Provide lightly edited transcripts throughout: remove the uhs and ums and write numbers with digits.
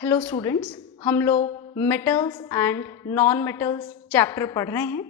Hello students, हम लोग metals and non metals chapter पढ़ रहे हैं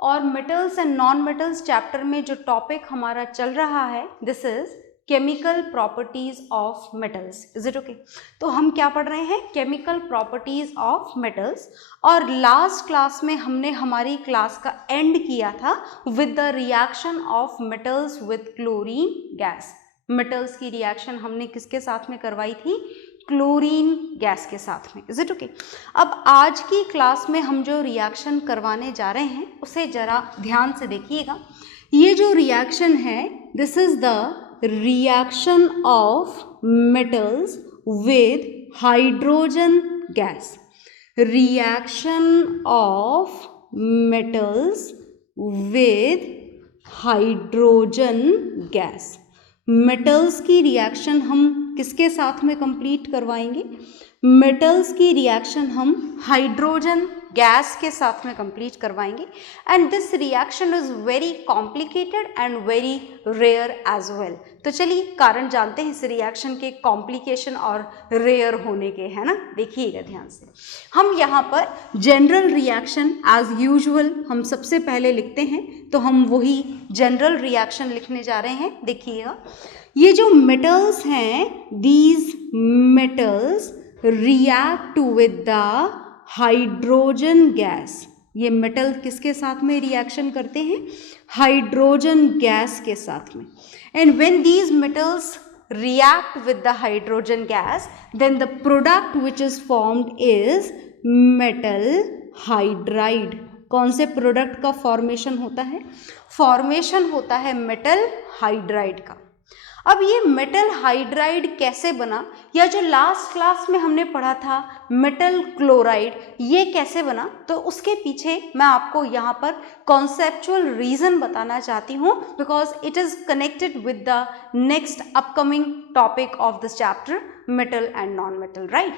और metals and non metals chapter में जो टॉपिक हमारा चल रहा है this is chemical properties of metals. Is it okay? तो हम क्या पढ़ रहे हैं? Chemical properties of metals. और लास्ट क्लास में हमने हमारी क्लास का एंड किया था with the reaction of metals with chlorine gas. Metals की रिएक्शन हमने किसके साथ में करवाई थी? क्लोरीन गैस के साथ में। Is it okay? अब आज की क्लास में हम जो रिएक्शन करवाने जा रहे हैं उसे जरा ध्यान से देखिएगा। ये जो रिएक्शन है this is the reaction of metals with hydrogen gas. Reaction of metals with hydrogen gas. Metals की रिएक्शन हम किसके साथ में कंप्लीट करवाएंगे? मेटल्स की रिएक्शन हम हाइड्रोजन गैस के साथ में कंप्लीट करवाएंगे and this reaction is very complicated and very rare as well. तो चलिए कारण जानते हैं इस रिएक्शन के कॉम्प्लिकेशन और रेयर होने के, है ना? देखिएगा ध्यान से। हम यहाँ पर जनरल रिएक्शन एज यूजुअल हम सबसे पहले लिखते हैं, तो हम वही जनरल रिएक्शन लिखने जा रहे हैं। देखिएगा, ये जो मेटल्स हैं these metals react with the hydrogen gas. ये मेटल किसके साथ में रिएक्शन करते हैं? हाइड्रोजन गैस के साथ में। And when these metals react with the hydrogen gas then the product which is formed is metal hydride। कौन से प्रोडक्ट का फॉर्मेशन होता है? फॉर्मेशन होता है मेटल हाइड्राइड का। अब ये मेटल हाइड्राइड कैसे बना, या जो लास्ट क्लास में हमने पढ़ा था मेटल क्लोराइड, ये कैसे बना, तो उसके पीछे मैं आपको यहाँ पर कॉन्सेप्चुअल रीजन बताना चाहती हूँ because it is connected with the next upcoming topic of this chapter metal and non metal, right?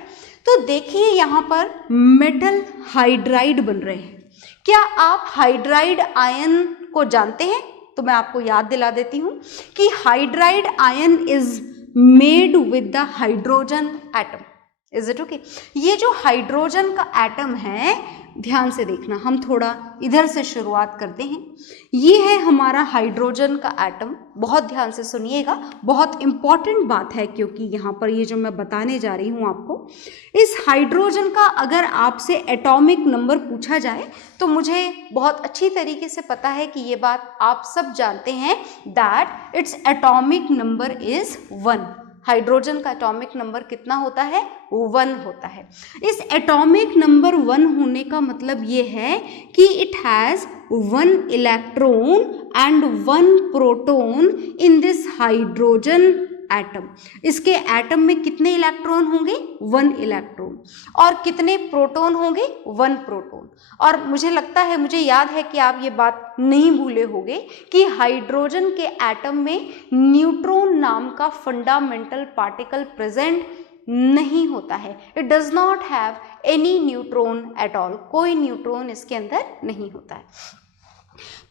तो देखिए यहाँ पर मेटल हाइड्राइड बन रहे हैं। क्या आप हाइड्राइड आयन को जानते हैं? तो मैं आपको याद दिला देती हूँ कि hydride ion is made with the hydrogen atom. Is it okay? ये जो हाइड्रोजन का एटम है, ध्यान से देखना, हम थोड़ा इधर से शुरुआत करते हैं। ये है हमारा हाइड्रोजन का एटम। बहुत ध्यान से सुनिएगा, बहुत इंपॉर्टेंट बात है क्योंकि यहाँ पर ये जो मैं बताने जा रही हूँ आपको, इस हाइड्रोजन का अगर आपसे एटॉमिक नंबर पूछा जाए तो मुझे बहुत अच्छी तरीके से पता है कि ये बात आप सब जानते हैं that its atomic number is 1। Hydrogen का एटॉमिक नंबर कितना होता है? 1 होता है। इस एटॉमिक नंबर 1 होने का मतलब ये है कि it has 1 electron and 1 proton in this hydrogen atom. इसके एटम में कितने इलेक्ट्रॉन होंगे? 1 इलेक्ट्रॉन। और कितने प्रोटॉन होंगे? 1 प्रोटॉन। और मुझे लगता है, मुझे याद है कि आप ये बात नहीं भूले होंगे कि हाइड्रोजन के एटम में न्यूट्रॉन नाम का फंडामेंटल पार्टिकल प्रेजेंट नहीं होता है। It does not have any neutron at all. कोई न्यूट्रॉन इसके अंदर नहीं होता है।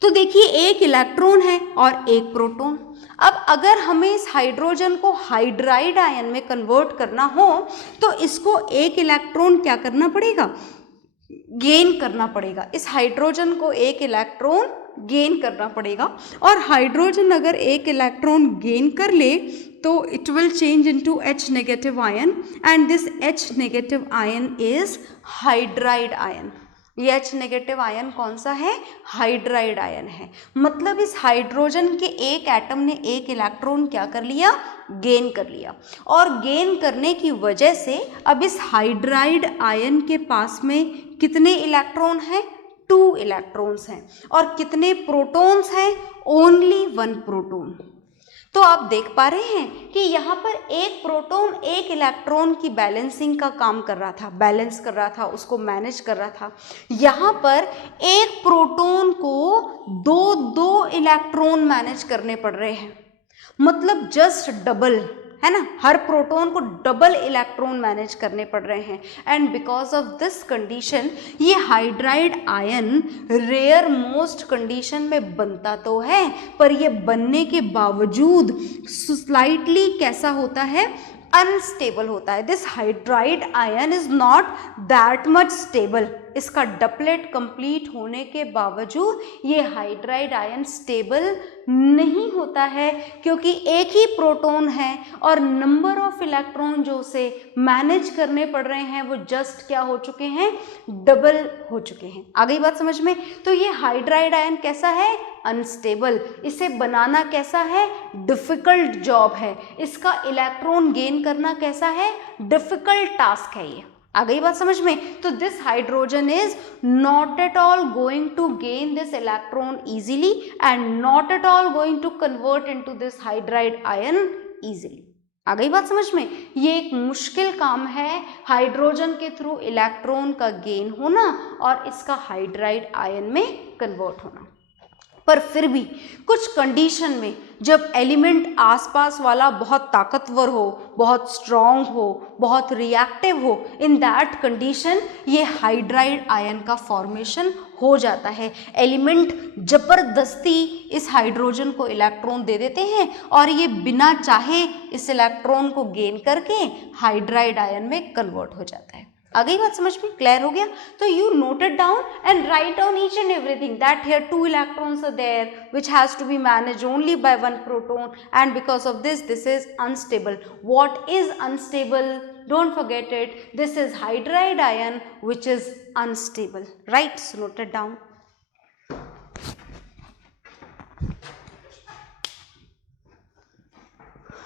तो देखिए, एक इलेक्ट्रॉन है और एक प्रोटॉन। अब अगर हमें इस हाइड्रोजन को हाइड्राइड आयन में कन्वर्ट करना हो तो इसको एक इलेक्ट्रॉन क्या करना पड़ेगा? गेन करना पड़ेगा। इस हाइड्रोजन को एक इलेक्ट्रॉन गेन करना पड़ेगा। और हाइड्रोजन अगर एक इलेक्ट्रॉन गेन कर ले तो it will change into H negative ion and this H negative ion is hydride ion. ये H नेगेटिव आयन कौन सा है? हाइड्राइड आयन है। मतलब इस हाइड्रोजन के एक एटम ने एक इलेक्ट्रॉन क्या कर लिया? गेन कर लिया। और गेन करने की वजह से अब इस हाइड्राइड आयन के पास में कितने इलेक्ट्रॉन हैं? 2 इलेक्ट्रॉन्स हैं। और कितने प्रोटॉन्स हैं? Only 1 proton. तो आप देख पा रहे हैं कि यहाँ पर एक प्रोटॉन एक इलेक्ट्रॉन की बैलेंसिंग का काम कर रहा था, बैलेंस कर रहा था, उसको मैनेज कर रहा था। यहाँ पर एक प्रोटॉन को 2 इलेक्ट्रॉन मैनेज करने पड़ रहे हैं। मतलब जस्ट डबल, है ना? हर प्रोटॉन को डबल इलेक्ट्रॉन मैनेज करने पड़ रहे हैं। And because of this condition ये hydride ion rare most condition में बनता तो है, पर ये बनने के बावजूद स्लाइटली कैसा होता है? अनस्टेबल होता है। This hydride ion is not that much stable. इसका डबलेट कंप्लीट होने के बावजूद ये हाइड्राइड आयन स्टेबल नहीं होता है, क्योंकि एक ही प्रोटॉन है और नंबर ऑफ इलेक्ट्रॉन जो उसे मैनेज करने पड़ रहे हैं वो जस्ट क्या हो चुके हैं, डबल हो चुके हैं। आ गई बात समझ में? तो ये हाइड्राइड आयन कैसा है, अनस्टेबल। इसे बनाना कैसा है, डिफिकल्ट जॉब है। इसका इलेक्ट्रॉन गेन करना कैसा है, डिफिकल्ट टास्क है ये। आ गई बात समझ में? तो this hydrogen is not at all going to gain this electron easily and not at all going to convert into this hydride ion easily. आ गई बात समझ में? ये एक मुश्किल काम है हाइड्रोजन के थ्रू इलेक्ट्रॉन का गेन होना और इसका हाइड्राइड आयन में कन्वर्ट होना। पर फिर भी कुछ कंडीशन में जब एलिमेंट आसपास वाला बहुत ताकतवर हो, बहुत स्ट्रॉन्ग हो, बहुत रिएक्टिव हो, इन दैट कंडीशन ये हाइड्राइड आयन का फॉर्मेशन हो जाता है। एलिमेंट जबरदस्ती इस हाइड्रोजन को इलेक्ट्रॉन दे देते हैं और ये बिना चाहे इस इलेक्ट्रॉन को गेन करके हाइड्राइड आयन में कन्वर्ट हो जाता है। आ गई बात समझ में? क्लियर हो गया? तो you note it down and write down each and everything that here 2 electrons are there which has to be managed only by 1 proton and because of this is unstable. What is unstable? Don't forget it. This is hydride ion which is unstable. Right? So note it down.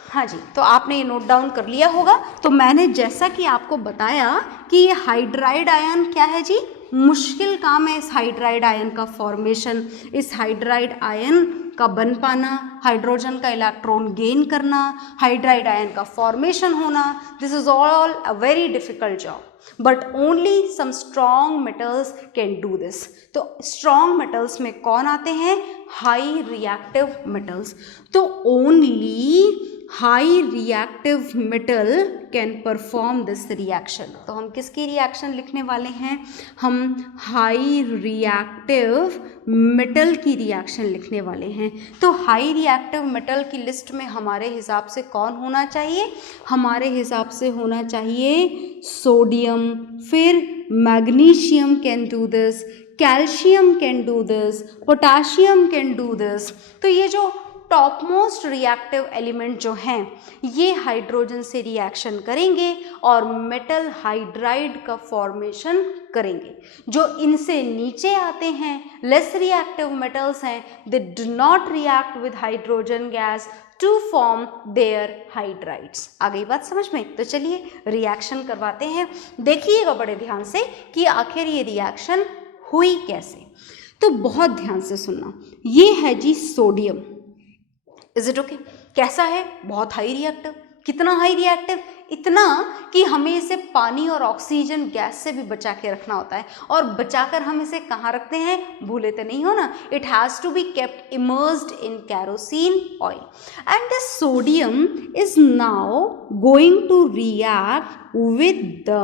हाँ जी, तो आपने ये note down कर लिया होगा। तो मैंने जैसा कि आपको बताया कि ये हाइड्राइड आयन क्या है जी, मुश्किल काम है इस हाइड्राइड आयन का फॉर्मेशन, इस हाइड्राइड आयन का बन पाना, हाइड्रोजन का इलेक्ट्रॉन गेन करना, हाइड्राइड आयन का फॉर्मेशन होना। This is all a very difficult job but only some strong metals can do this. तो स्ट्रॉन्ग मेटल्स में कौन आते हैं, हाई रिएक्टिव मेटल्स। तो only high reactive metal can perform this reaction. तो हम किसकी रिएक्शन लिखने वाले हैं, हम हाई रिएक्टिव मेटल की रिएक्शन लिखने वाले हैं। तो हाई रिएक्टिव मेटल की लिस्ट में हमारे हिसाब से कौन होना चाहिए, हमारे हिसाब से होना चाहिए सोडियम, फिर magnesium can do this, calcium can do this, potassium can do this. तो ये जो टॉप मोस्ट रिएक्टिव एलिमेंट जो हैं ये हाइड्रोजन से रिएक्शन करेंगे और मेटल हाइड्राइड का फॉर्मेशन करेंगे। जो इनसे नीचे आते हैं, लेस रिएक्टिव मेटल्स हैं, they do not react with hydrogen gas to form their hydrides. आ गई बात समझ में? तो चलिए रिएक्शन करवाते हैं। देखिएगा बड़े ध्यान से कि आखिर ये रिएक्शन हुई कैसे। तो बहुत ध्यान से सुनना। ये है जी सोडियम। Is it okay? कैसा है? बहुत हाई रिएक्टिव। कितना हाई रिएक्टिव? इतना कि हमें इसे पानी और ऑक्सीजन गैस से भी बचा के रखना होता है। और बचाकर हम इसे कहाँ रखते हैं, भूले तो नहीं हो ना। It has to be kept immersed in kerosene oil and this sodium is now going to react with the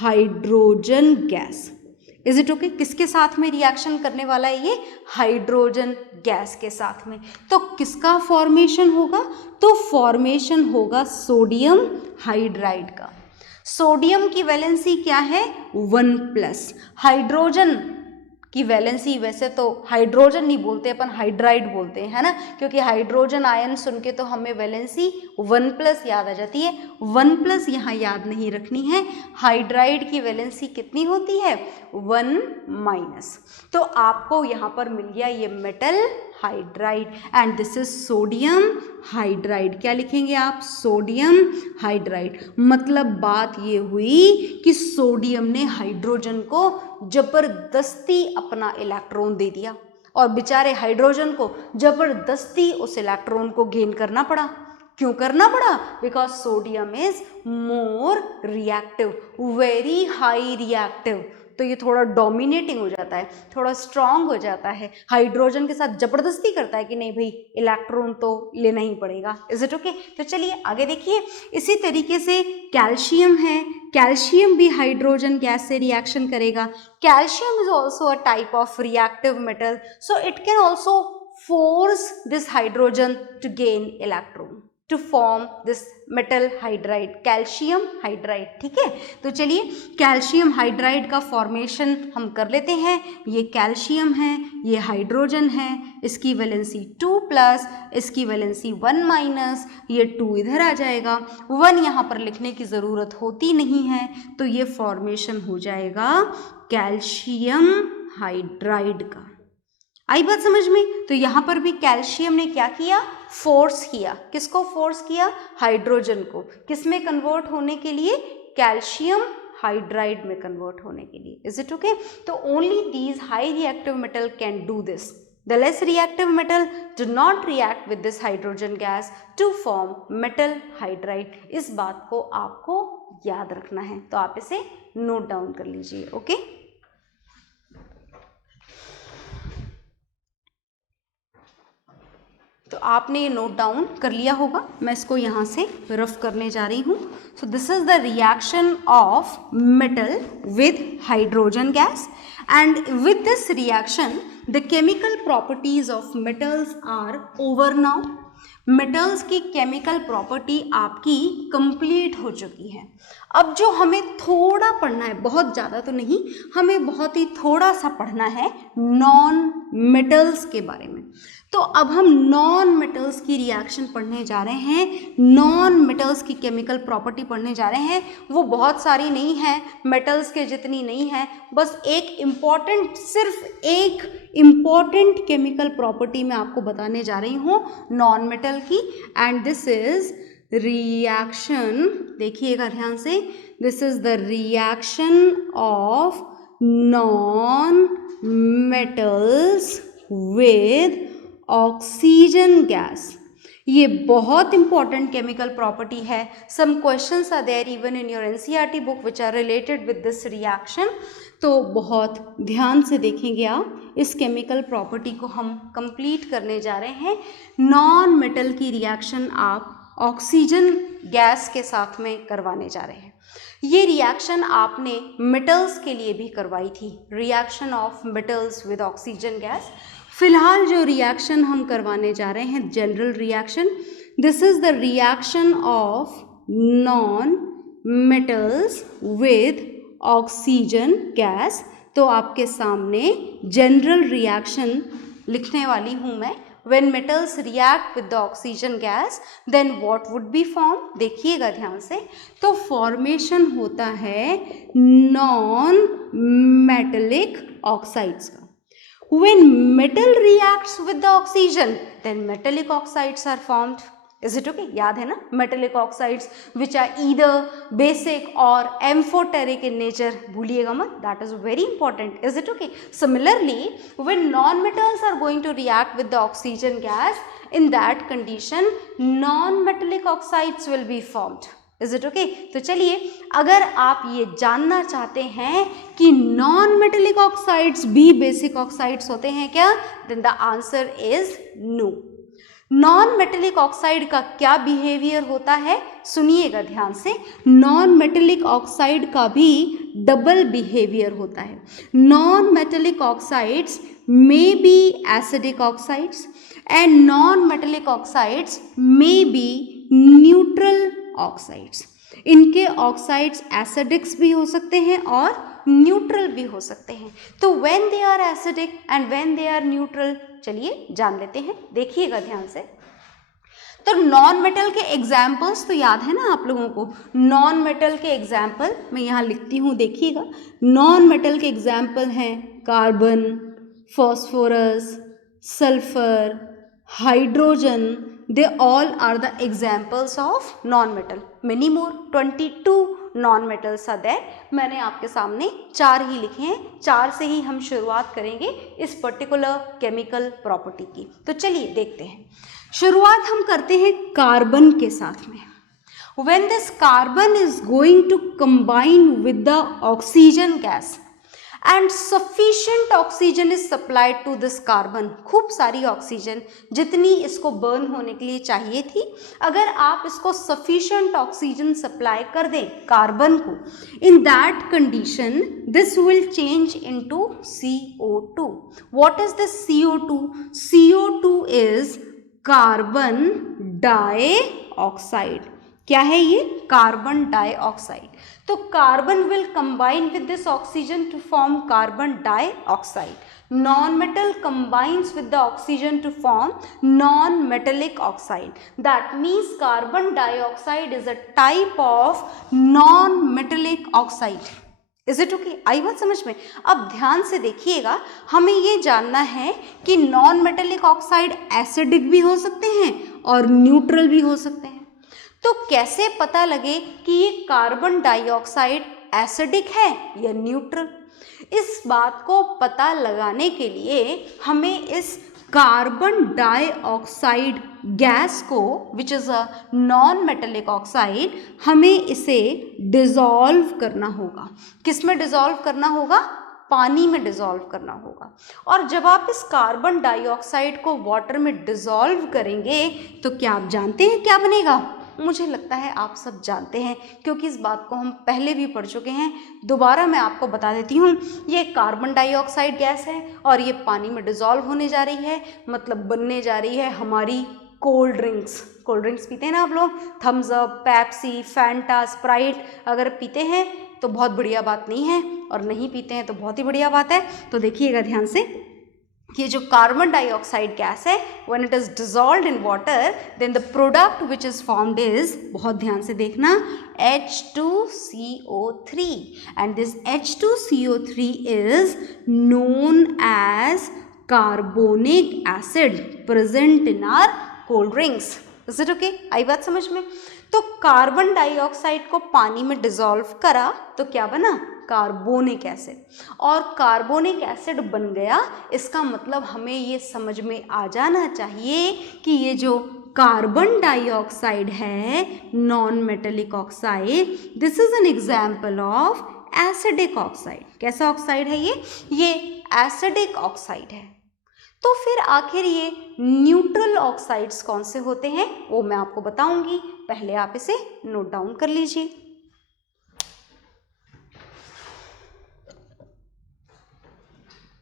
hydrogen gas. Is it okay? किसके साथ में रिएक्शन करने वाला है ये, हाइड्रोजन गैस के साथ में। तो किसका फॉर्मेशन होगा, तो फॉर्मेशन होगा सोडियम हाइड्राइड का। सोडियम की वैलेंसी क्या है, 1+। हाइड्रोजन की वैलेंसी, वैसे तो हाइड्रोजन नहीं बोलते अपन, हाइड्राइड बोलते हैं, है ना, क्योंकि हाइड्रोजन आयन सुन के तो हमें वैलेंसी 1+ याद आ जाती है। 1+ यहाँ याद नहीं रखनी है। हाइड्राइड की वैलेंसी कितनी होती है, 1-। तो आपको यहाँ पर मिल गया ये metal hydride and this is sodium hydride. क्या लिखेंगे आप, सोडियम हाइड्राइड। मतलब बात ये हुई कि सोडियम ने हाइड्रोजन को जबरदस्ती अपना इलेक्ट्रॉन दे दिया और बेचारे हाइड्रोजन को जबरदस्ती उस इलेक्ट्रॉन को गेन करना पड़ा। क्यों करना पड़ा, because sodium is more reactive, very high reactive. तो ये थोड़ा डोमिनेटिंग हो जाता है, थोड़ा स्ट्रांग हो जाता है, हाइड्रोजन के साथ जबरदस्ती करता है कि नहीं भाई इलेक्ट्रॉन तो लेना ही पड़ेगा। Is it okay? तो चलिए आगे देखिए। इसी तरीके से कैल्शियम है, कैल्शियम भी हाइड्रोजन गैस से रिएक्शन करेगा। Calcium is also a type of reactive metal, so it can also force this hydrogen to gain electron. To form this metal hydride, calcium hydride. ठीक है, तो चलिए कैल्शियम हाइड्राइड का formation हम कर लेते हैं। ये कैल्शियम है, ये हाइड्रोजन है, इसकी वैलेंसी 2+, इसकी वैलेंसी 1-, ये 2 इधर आ जाएगा, 1 यहाँ पर लिखने की ज़रूरत होती नहीं है, तो ये फॉर्मेशन हो जाएगा कैल्शियम हाइड्राइड का। आई बात समझ में? तो यहाँ पर भी कैल्शियम ने क्या किया, फोर्स किया। किसको फोर्स किया? हाइड्रोजन को। किस में कन्वर्ट होने के लिए? कैल्शियम हाइड्राइड में कन्वर्ट होने के लिए। Is it okay? तो only these high reactive metal can do this. The less reactive metal do not react with this hydrogen gas to form metal hydride. इस बात को आपको याद रखना है, तो आप इसे नोट डाउन कर लीजिए। ओके, तो आपने ये नोट डाउन कर लिया होगा। मैं इसको यहाँ से रफ करने जा रही हूँ। So this is the reaction of metal with hydrogen gas, and with this reaction the chemical properties of metals are over now. Metals की केमिकल प्रॉपर्टी आपकी कंप्लीट हो चुकी है। अब जो हमें थोड़ा पढ़ना है, बहुत ज़्यादा तो नहीं, हमें बहुत ही थोड़ा सा पढ़ना है नॉन मेटल्स के बारे में। तो अब हम नॉन मेटल्स की रिएक्शन पढ़ने जा रहे हैं, नॉन मेटल्स की केमिकल प्रॉपर्टी पढ़ने जा रहे हैं। वो बहुत सारी नहीं है, मेटल्स के जितनी नहीं है, बस एक इम्पॉर्टेंट, सिर्फ एक इम्पॉर्टेंट केमिकल प्रॉपर्टी मैं आपको बताने जा रही हूँ नॉन मेटल की, एंड दिस इज रिएक्शन। देखिएगा ध्यान से, this is the reaction of non metals with oxygen gas. ये बहुत इंपॉर्टेंट केमिकल प्रॉपर्टी है। Some questions are there even in your NCERT book which are related with this reaction. तो बहुत ध्यान से देखेंगे आप। इस केमिकल प्रॉपर्टी को हम कंप्लीट करने जा रहे हैं। नॉन मेटल की रिएक्शन आप ऑक्सीजन गैस के साथ में करवाने जा रहे हैं। ये रिएक्शन आपने मेटल्स के लिए भी करवाई थी, reaction of metals with oxygen gas. फिलहाल जो रिएक्शन हम करवाने जा रहे हैं, general reaction, this is the reaction of non metals with oxygen gas. तो आपके सामने जनरल रिएक्शन लिखने वाली हूं मैं। When metals react with the oxygen gas, then what would be formed? देखिएगा ध्यान से। तो फॉर्मेशन होता है नॉन मेटेलिक ऑक्साइड्स का। When metal reacts with the oxygen, then metallic oxides are formed. Is it okay? याद है ना? Metallic oxides which are either basic or amphoteric in nature. भूलिएगा मत. That is very important. Is it okay? Similarly, when non-metals are going to react with the oxygen gas, in that condition, non-metallic oxides will be formed. Is it okay? तो चलिए, अगर आप ये जानना चाहते हैं कि नॉन मेटेलिक ऑक्साइड्स भी बेसिक ऑक्साइड्स होते हैं क्या, then the answer is no. Non metallic oxide का क्या बिहेवियर होता है, सुनिएगा ध्यान से। नॉन मेटेलिक ऑक्साइड का भी डबल बिहेवियर होता है। Non metallic oxides may be acidic oxides and non metallic oxides may be neutral oxides. इनके ऑक्साइड्स एसिडिक्स भी हो सकते हैं और न्यूट्रल भी हो सकते हैं। तो when they are acidic and when they are neutral, चलिए जान लेते हैं, देखिएगा ध्यान से। तो नॉन मेटल के एग्जाम्पल्स तो याद है ना आप लोगों को। नॉन मेटल के एग्जाम्पल मैं यहाँ लिखती हूँ, देखिएगा। नॉन मेटल के एग्जाम्पल हैं carbon, phosphorus, sulphur, hydrogen. They all are the examples of non-metal. Many more, 22 non-metals are there. मैंने आपके सामने 4 ही लिखे हैं, 4 से ही हम शुरुआत करेंगे इस पर्टिकुलर केमिकल प्रॉपर्टी की। तो चलिए देखते हैं। शुरुआत हम करते हैं कार्बन के साथ में। When this carbon is going to combine with the oxygen gas and sufficient oxygen is supplied to this carbon, खूब सारी ऑक्सीजन जितनी इसको बर्न होने के लिए चाहिए थी, अगर आप इसको sufficient ऑक्सीजन सप्लाई कर दें कार्बन को, in that condition this will change into CO2. What is this CO2? CO2 is carbon dioxide. Dioxide. क्या है ये? Carbon dioxide. तो carbon will combine with this oxygen to form carbon dioxide. Non-metal combines with the oxygen to form non-metallic oxide. That means carbon dioxide is a type of non-metallic oxide. Is it okay? आई बात समझ में? अब ध्यान से देखिएगा, हमें ये जानना है कि नॉन मेटेलिक ऑक्साइड एसिडिक भी हो सकते हैं और न्यूट्रल भी हो सकते हैं. तो कैसे पता लगे कि ये कार्बन डाइऑक्साइड एसिडिक है या न्यूट्रल? इस बात को पता लगाने के लिए हमें इस कार्बन डाइऑक्साइड गैस को, which is a non metallic oxide, हमें इसे डिसॉल्व करना होगा. किस में डिसॉल्व करना होगा? पानी में डिसॉल्व करना होगा. और जब आप इस कार्बन डाइऑक्साइड को वाटर में डिसॉल्व करेंगे तो क्या आप जानते हैं क्या बनेगा? मुझे लगता है आप सब जानते हैं, क्योंकि इस बात को हम पहले भी पढ़ चुके हैं. दोबारा मैं आपको बता देती हूँ. ये कार्बन डाइऑक्साइड गैस है और ये पानी में डिसॉल्व होने जा रही है, मतलब बनने जा रही है हमारी कोल्ड ड्रिंक्स. कोल्ड ड्रिंक्स पीते हैं ना आप लोग? Thums Up, Pepsi, Fanta, Sprite. अगर पीते हैं तो बहुत बढ़िया बात नहीं है, और नहीं पीते हैं तो बहुत ही बढ़िया बात है. तो देखिएगा ध्यान से, ये जो कार्बन डाइऑक्साइड गैस है, when it is dissolved in water, then the product which is formed is, बहुत ध्यान से देखना, H2CO3. And this H2CO3 is known as carbonic acid present in our cold drinks. Is it okay? आई बात समझ में? तो कार्बन डाइऑक्साइड को पानी में डिसॉल्व करा तो क्या बना? Carbonic acid. और कार्बोनिक एसिड बन गया, इसका मतलब हमें ये समझ में आ जाना चाहिए कि ये जो कार्बन डाइऑक्साइड है, non metallic oxide, this is an example of acidic oxide. कैसा ऑक्साइड है ये एसिडिक ऑक्साइड है. तो फिर आखिर ये न्यूट्रल ऑक्साइड्स कौन से होते हैं वो मैं आपको बताऊंगी. पहले आप इसे नोट डाउन कर लीजिए.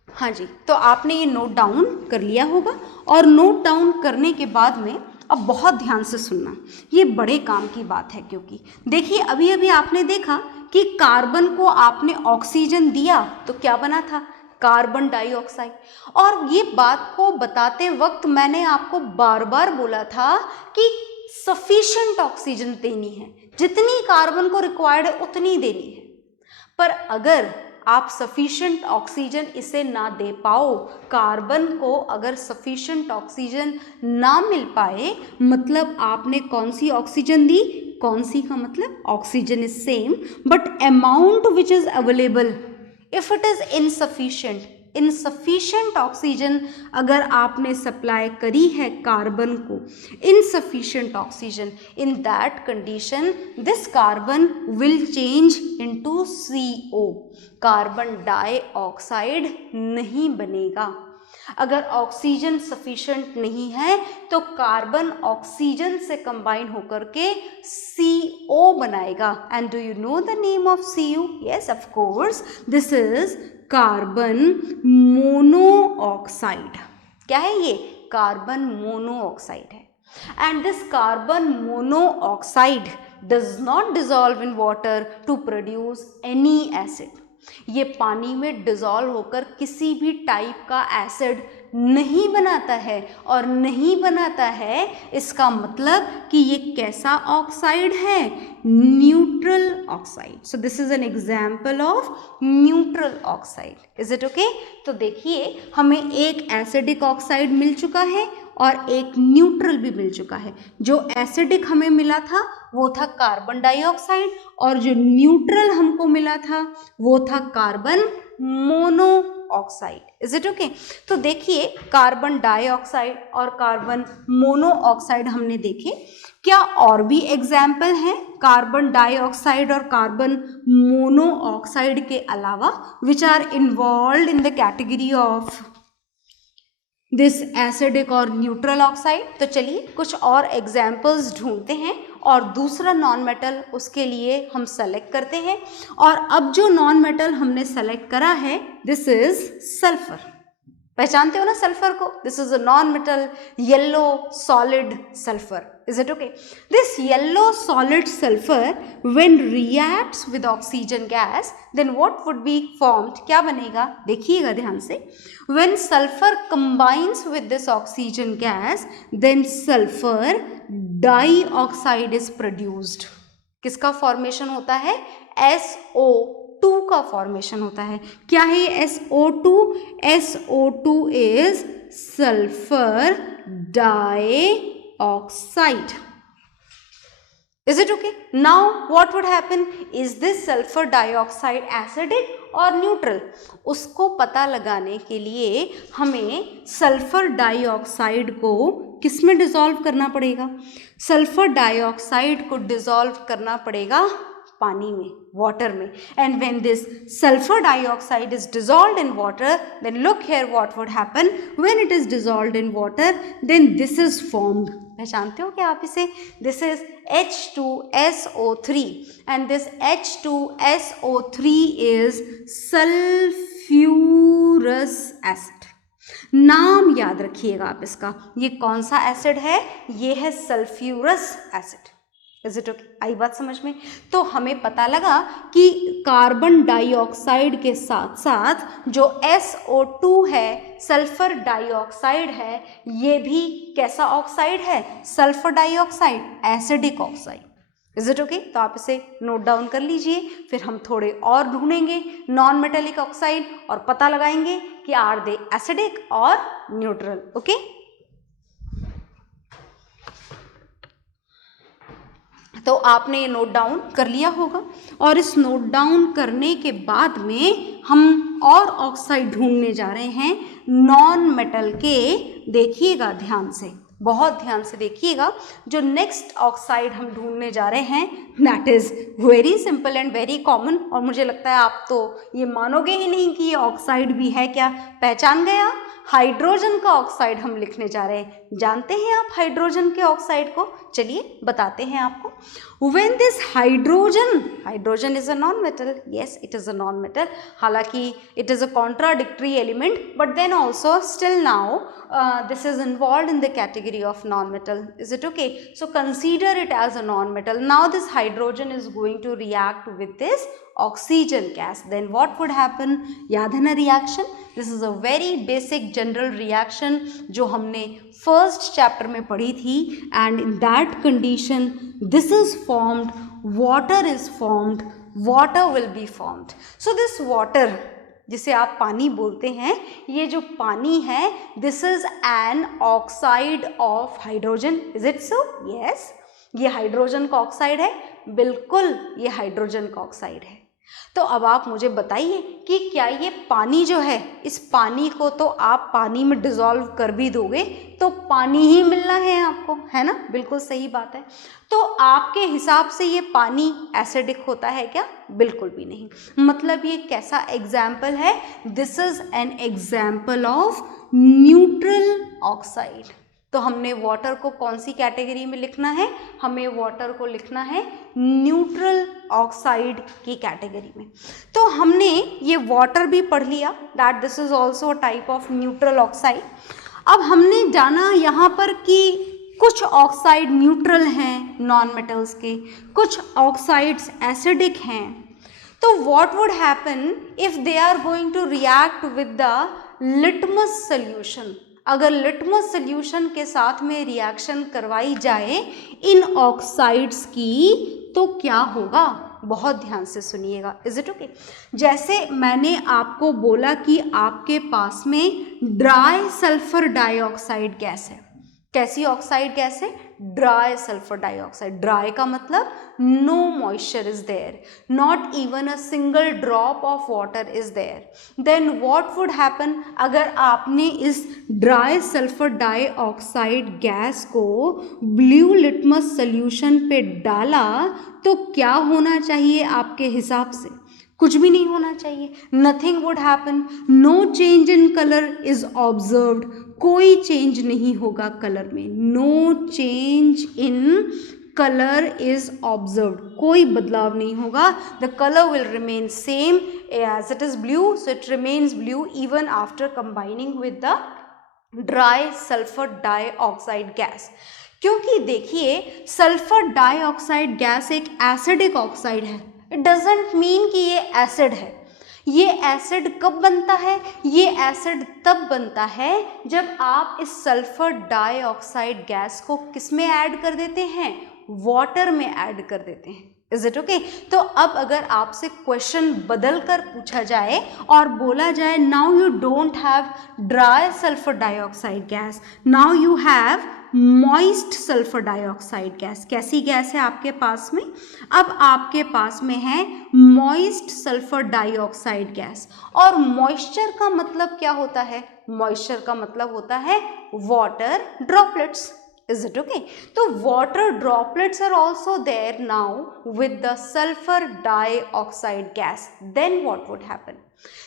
हाँ जी, तो आपने ये नोट डाउन कर लिया होगा. और नोट डाउन करने के बाद में अब बहुत ध्यान से सुनना, ये बड़े काम की बात है. क्योंकि देखिए, अभी अभी आपने देखा कि कार्बन को आपने ऑक्सीजन दिया तो क्या बना था? Carbon dioxide. और ये बात को बताते वक्त मैंने आपको बार बार बोला था कि सफिशिएंट ऑक्सीजन देनी है, जितनी कार्बन को रिक्वायर्ड है उतनी देनी है. पर अगर आप सफिशिएंट ऑक्सीजन इसे ना दे पाओ, कार्बन को अगर सफिशिएंट ऑक्सीजन ना मिल पाए, मतलब आपने कौन सी ऑक्सीजन दी? कौन सी का मतलब oxygen is same, but amount which is available, if it is insufficient oxygen अगर आपने सप्लाई करी है कार्बन को, insufficient oxygen, in that condition this carbon will change into CO. Carbon dioxide नहीं बनेगा. अगर ऑक्सीजन सफिशिएंट नहीं है तो कार्बन ऑक्सीजन से कंबाइन होकर के CO बनाएगा. And do you know the name of CO? Yes, of course, this is carbon monoxide. क्या है ये? कार्बन मोनोऑक्साइड है. And this carbon monoxide does not dissolve in water to produce any acid. ये पानी में dissolve होकर किसी भी टाइप का एसिड नहीं बनाता है. और नहीं बनाता है इसका मतलब कि ये कैसा ऑक्साइड है? Neutral oxide. So this is an example of neutral oxide. Is it okay? तो देखिए, हमें एक एसिडिक ऑक्साइड मिल चुका है और एक न्यूट्रल भी मिल चुका है. जो एसिडिक हमें मिला था वो था कार्बन डाइऑक्साइड, और जो न्यूट्रल हमको मिला था वो था carbon monoxide. Is it okay? तो देखिए, कार्बन डाइऑक्साइड और कार्बन मोनोऑक्साइड हमने देखे. क्या और भी एग्जाम्पल हैं कार्बन डाइऑक्साइड और कार्बन मोनोऑक्साइड के अलावा, which are involved in the category of this acidic और न्यूट्रल ऑक्साइड? तो चलिए कुछ और एग्जाम्पल्स ढूंढते हैं और दूसरा नॉन मेटल उसके लिए हम सेलेक्ट करते हैं. और अब जो नॉन मेटल हमने सेलेक्ट करा है, दिस इज सल्फर. पहचानते हो ना सल्फर को? This is a non metal yellow solid sulphur. Is it okay? This yellow solid sulfur when reacts with oxygen gas, then what would be formed? क्या बनेगा? देखिएगा ध्यान से. When sulfur combines with this oxygen gas, then sulfur dioxide is produced. किसका formation होता है? SO2 का formation होता है. क्या है SO2? SO2 is sulfur dioxide. Is it okay? Now what would happen? Is this sulfur dioxide acidic or neutral? उसको पता लगाने के लिए हमें सल्फर डाइऑक्साइड को किस में डिसॉल्व करना पड़ेगा? सल्फर डाइऑक्साइड को डिसॉल्व करना पड़ेगा पानी में, वाटर में. And when this sulphur dioxide is dissolved in water, then look here what would happen when it is dissolved in water, then this is formed. पहचानते हो क्या आप इसे? This is H2SO3 and this H2SO3 is sulphurous acid. नाम याद रखिएगा आप इसका. ये कौन सा एसिड है? ये है sulphurous acid. Is it okay? आई बात समझ में? तो हमें पता लगा कि कार्बन डाइऑक्साइड के साथ साथ जो SO2 है, सल्फर डाइऑक्साइड है, ये भी कैसा ऑक्साइड है? Sulphur dioxide, acidic oxide. Is it okay? तो आप इसे नोट डाउन कर लीजिए. फिर हम थोड़े और ढूंढेंगे नॉन मेटेलिक ऑक्साइड और पता लगाएंगे कि आर दे एसिडिक और न्यूट्रल. ओके? तो आपने ये नोट डाउन कर लिया होगा और इस नोट डाउन करने के बाद में हम और ऑक्साइड ढूंढने जा रहे हैं नॉन मेटल के. देखिएगा ध्यान से, बहुत ध्यान से देखिएगा. जो नेक्स्ट ऑक्साइड हम ढूंढने जा रहे हैं that is very simple and very common. और मुझे लगता है आप तो ये मानोगे ही नहीं कि ये ऑक्साइड भी है. क्या पहचान गया? हाइड्रोजन का ऑक्साइड हम लिखने जा रहे हैं. जानते हैं आप हाइड्रोजन के ऑक्साइड को? चलिए बताते हैं आपको. When this hydrogen is a non-metal. Yes, it is a non-metal. हालांकि it is a contradictory element, but then also still now this is involved in the category of non-metal. Is it okay? So consider it as a non-metal. Now this hydrogen is going to react with this oxygen gas. Then what would happen? याद है ना reaction? This is a very basic general reaction जो हमने first chapter में पढ़ी थी. And in that condition, this is formed, water is formed, water will be formed. So this water जिसे आप पानी बोलते हैं, ये जो पानी है this is an oxide of hydrogen. Is it so? Yes. ये हाइड्रोजन का ऑक्साइड है. बिल्कुल ये हाइड्रोजन का ऑक्साइड है. तो अब आप मुझे बताइए कि क्या ये पानी जो है, इस पानी को तो आप पानी में डिसॉल्व कर भी दोगे तो पानी ही मिलना है आपको, है ना? बिल्कुल सही बात है. तो आपके हिसाब से ये पानी एसिडिक होता है क्या? बिल्कुल भी नहीं. मतलब ये कैसा एग्जाम्पल है? This is an example of neutral oxide. तो हमने वाटर को कौन सी कैटेगरी में लिखना है? हमें वाटर को लिखना है न्यूट्रल ऑक्साइड की कैटेगरी में. तो हमने ये वाटर भी पढ़ लिया that this is also type of neutral oxide. अब हमने जाना यहाँ पर कि कुछ ऑक्साइड न्यूट्रल हैं नॉन मेटल्स के, कुछ ऑक्साइड्स एसिडिक हैं. तो what would happen if they are going to react with the litmus solution? अगर लिटमस सोल्यूशन के साथ में रिएक्शन करवाई जाए इन ऑक्साइड्स की तो क्या होगा? बहुत ध्यान से सुनिएगा. Is it okay? जैसे मैंने आपको बोला कि आपके पास में ड्राई सल्फर डाइऑक्साइड गैस है. कैसी ऑक्साइड गैस है? Dry sulphur dioxide. ड्राई का मतलब no moisture is there, not even a single drop of water is there. Then what would happen? अगर आपने इस ड्राई सल्फर डाइऑक्साइड गैस को blue litmus solution पे डाला तो क्या होना चाहिए आपके हिसाब से? कुछ भी नहीं होना चाहिए. Nothing would happen. No change in colour is observed. कोई चेंज नहीं होगा कलर में. No change in colour is observed, कोई बदलाव नहीं होगा. The colour will remain same as it is blue, so it remains blue even after combining with the dry sulphur dioxide gas. क्योंकि देखिए सल्फर डाइऑक्साइड गैस एक acidic oxide है. It doesn't mean कि ये एसिड है. ये acid कब बनता है? ये एसिड तब बनता है जब आप इस सल्फर डाइऑक्साइड गैस को किस में ऐड कर देते हैं? वाटर में ऐड कर देते हैं. Is it okay? तो अब अगर आपसे क्वेश्चन बदल कर पूछा जाए और बोला जाए now you don't have dry sulphur dioxide gas, now you have moist sulphur dioxide gas. कैसी गैस है आपके पास में? अब आपके पास में है मॉइस्ट सल्फर डाइऑक्साइड गैस. और मॉइस्चर का मतलब क्या होता है? मॉइस्चर का मतलब होता है water droplets. Is it okay? So water droplets are also there now with the sulfur dioxide gas. Then what would happen?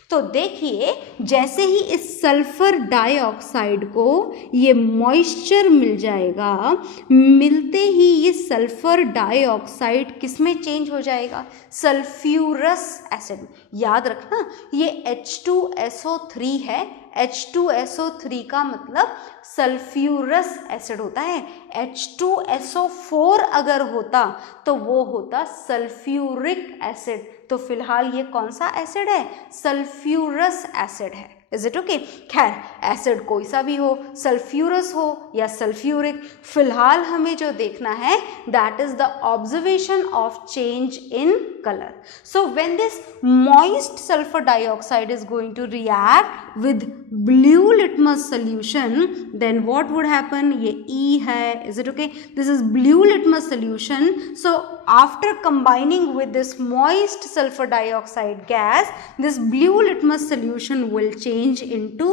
तो देखिए जैसे ही इस सल्फर डाइऑक्साइड को ये मॉइस्चर मिल जाएगा, मिलते ही ये सल्फर डाइऑक्साइड किस में चेंज हो जाएगा? Sulphurous acid. याद रखना ये H2SO3 है. H2SO3 का मतलब सल्फ्यूरस एसिड होता है. H2SO4 अगर होता तो वो होता सल्फ्यूरिक एसिड. तो फिलहाल ये कौन सा एसिड है? सल्फ्यूरस एसिड है. Is it okay? खैर एसिड कोई सा भी हो, सल्फ्यूरस हो या सल्फ्यूरिक, फिलहाल हमें जो देखना है that is the observation of change in color. So when this moist sulfur dioxide is going to react with blue litmus solution, then what would happen? ये E है. Is it okay? This is blue litmus solution. So after combining with this moist sulfur dioxide gas, this blue litmus solution will change into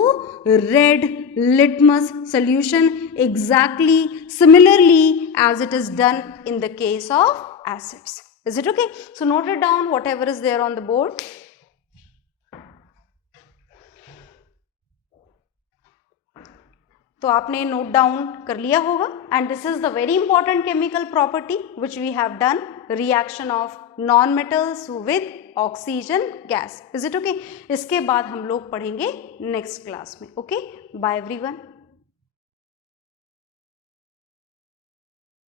red litmus solution, exactly similarly as it is done in the case of acids. Is it okay? So note it down whatever is there on the board. तो आपने note down कर लिया होगा. And this is the very important chemical property which we have done, reaction of non metals with oxygen gas. Is it okay? इसके बाद हम लोग पढ़ेंगे नेक्स्ट क्लास में. Okay, bye everyone.